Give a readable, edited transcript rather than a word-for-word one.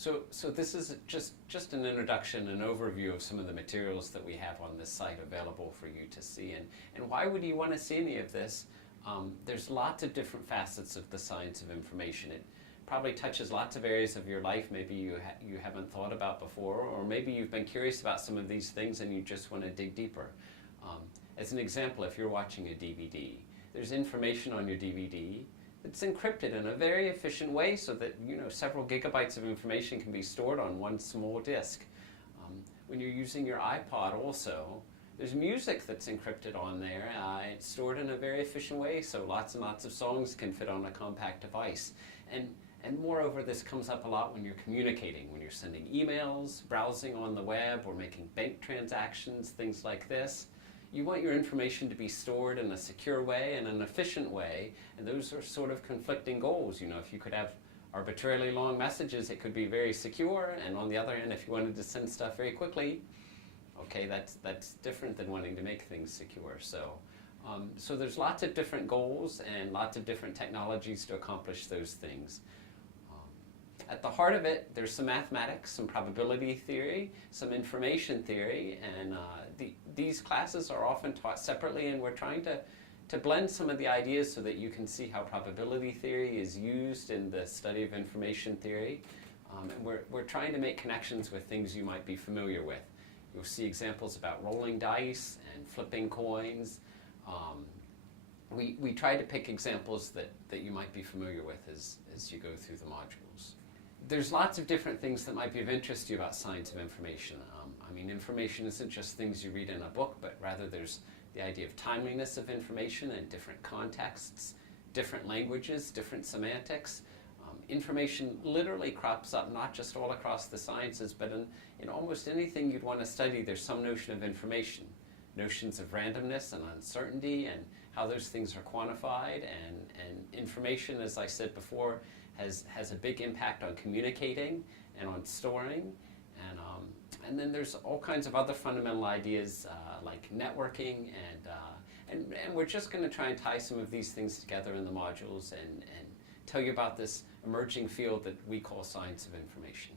So this is just an introduction, an overview of some of the materials that we have on this site available for you to see. And why would you want to see any of this? There's lots of different facets of the science of information. It probably touches lots of areas of your life maybe you haven't thought about before, or maybe you've been curious about some of these things and you just want to dig deeper. As an example, if you're watching a DVD, there's information on your DVD. It's encrypted in a very efficient way so that several gigabytes of information can be stored on one small disk. When you're using your iPod also, there's music that's encrypted on there. It's stored in a very efficient way, so lots and lots of songs can fit on a compact device. And moreover, this comes up a lot when you're communicating, when you're sending emails, browsing on the web, or making bank transactions, things like this. You want your information to be stored in a secure way and an efficient way, and those are sort of conflicting goals. If you could have arbitrarily long messages, it could be very secure, and on the other hand, if you wanted to send stuff very quickly, okay, that's different than wanting to make things secure. So there's lots of different goals and lots of different technologies to accomplish those things. At the heart of it, there's some mathematics, some probability theory, some information theory, and these classes are often taught separately, and we're trying to blend some of the ideas so that you can see how probability theory is used in the study of information theory. And we're trying to make connections with things you might be familiar with. You'll see examples about rolling dice and flipping coins. We try to pick examples that you might be familiar with as you go through the modules. There's lots of different things that might be of interest to you about science of information. Information isn't just things you read in a book, but rather there's the idea of timeliness of information in different contexts, different languages, different semantics. Information literally crops up not just all across the sciences, but in almost anything you'd want to study, there's some notion of information. Notions of randomness and uncertainty and how those things are quantified, and information, as I said before, has a big impact on communicating and on storing. And then there's all kinds of other fundamental ideas like networking, and we're just going to try and tie some of these things together in the modules and tell you about this emerging field that we call science of information.